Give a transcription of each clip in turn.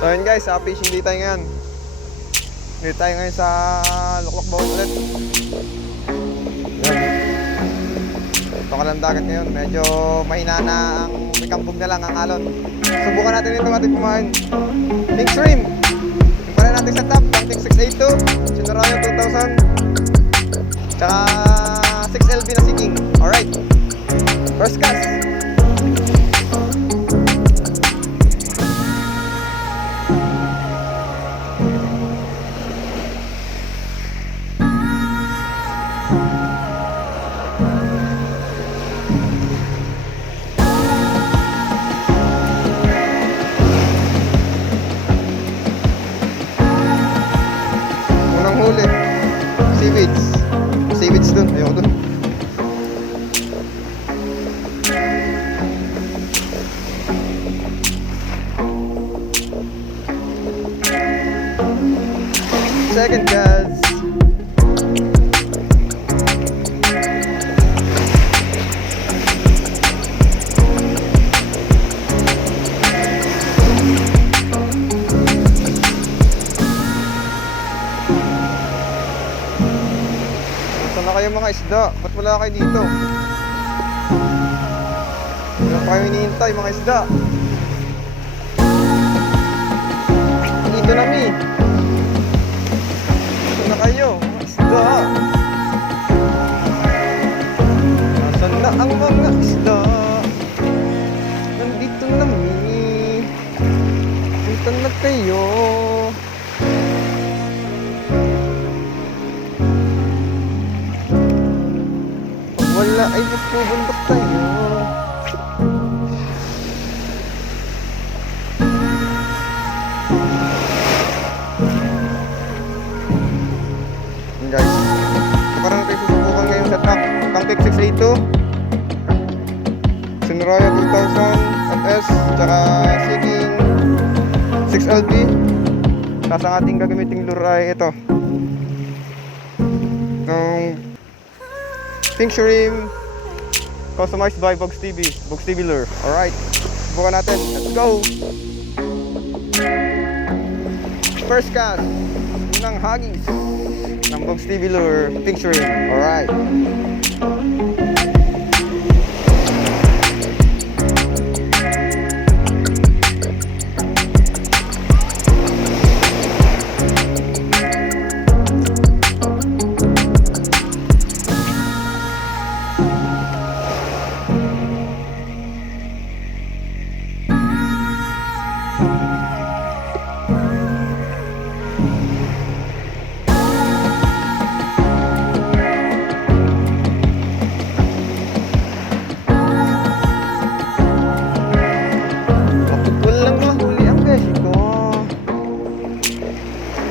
So yun guys, fishing day tayo ngayon. Dito tayo ngayon sa Luklok Boat ulit. Yan. Ito ka lang dagat ngayon. Medyo mahina na ang may kambog na lang ang alon. Subukan natin ito ating kumain. Pink shrimp. Yung pala natin sa top, Tanting 682, Sinarayo 2000, tsaka 6LB na si King. Alright, first cast. Huli seaweeds dun, ayoko dun. Second cast. Saan kayo mga isda? Ba't wala kayo dito? Wala pa kayo hinihintay mga isda. Dito na mi. Saan na kayo mga isda? Nasaan na ang mga isda? Nandito na mi. Dito na kayo. Wala ay bubundok tayo. Guys, ito parang tayo susubukan ngayon sa top Tanting 682, Sinarayo 2000 FS, tsaka si King 6LB. Tapos ang ating gagamiting lure ay ito, itong Pink shrimp, customized by Bogs TV Lure. Alright, subukan natin. Let's go! First cast ng hagis ng Bogs TV Lure, Pink shrimp. Alright.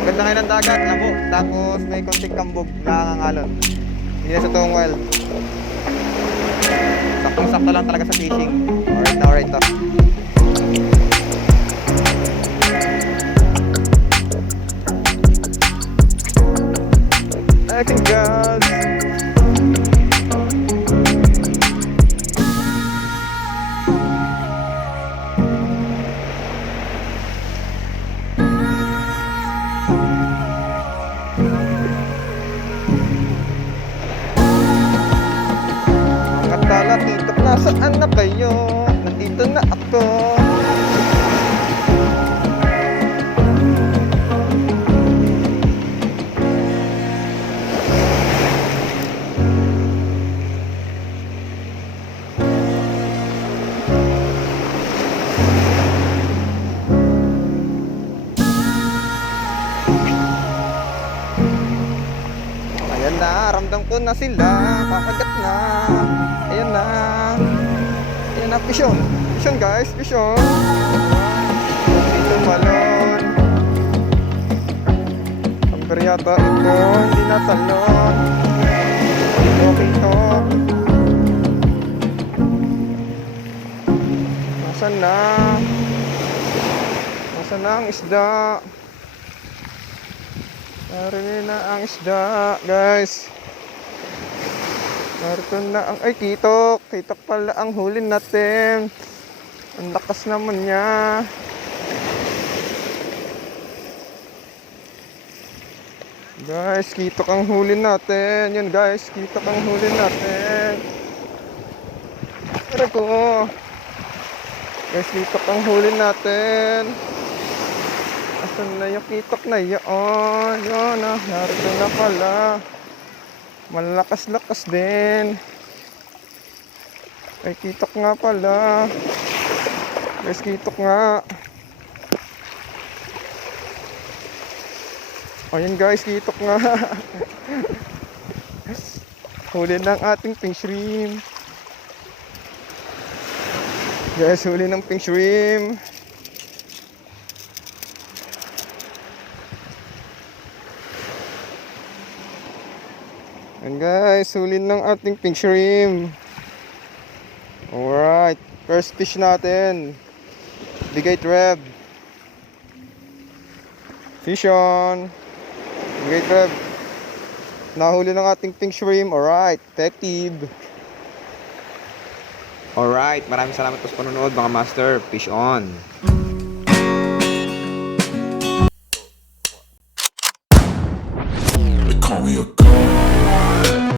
Ganda ngayon ng dagat, labo. Tapos may konting kambog na nangangalon. Hindi na sa tuwang wild. Saktong-sakto lang talaga sa fishing. Alright na. Second cast. Titok, nasaan na kayo? Nandito na ako. Ayan na, ramdam ko na sila. Kakagat na. Ayan na. Ayan na, pisyon. Pisyon guys, pisyon. Dito malon. Amper yata ito, hindi na talon. Okay to. Nasaan na? Nasaan na ang isda? Narin na ang isda, guys. Narito na ang... Ay, kitok. Kitok pala ang huli natin. Ang lakas naman niya. Guys, kita kang huli natin. Yun guys, kita kang huli natin. Pero ko. Guys, kita kang huli natin. Asan na yung kitok na yun? Yun ah, narito na pala. Malakas-lakas din. Ay, kitok nga pala. Guys, kitok nga. Ayun guys, kitok nga. Huli ng ating pink shrimp. Guys, huli ng pink shrimp. And guys, huli ng ating pink shrimp. Alright, first fish natin. Bigay treb. Fish on. Bigay treb. Nahuli ng ating pink shrimp. Alright, effective. Alright, maraming salamat po sa panonood mga master. Fish on. They call me a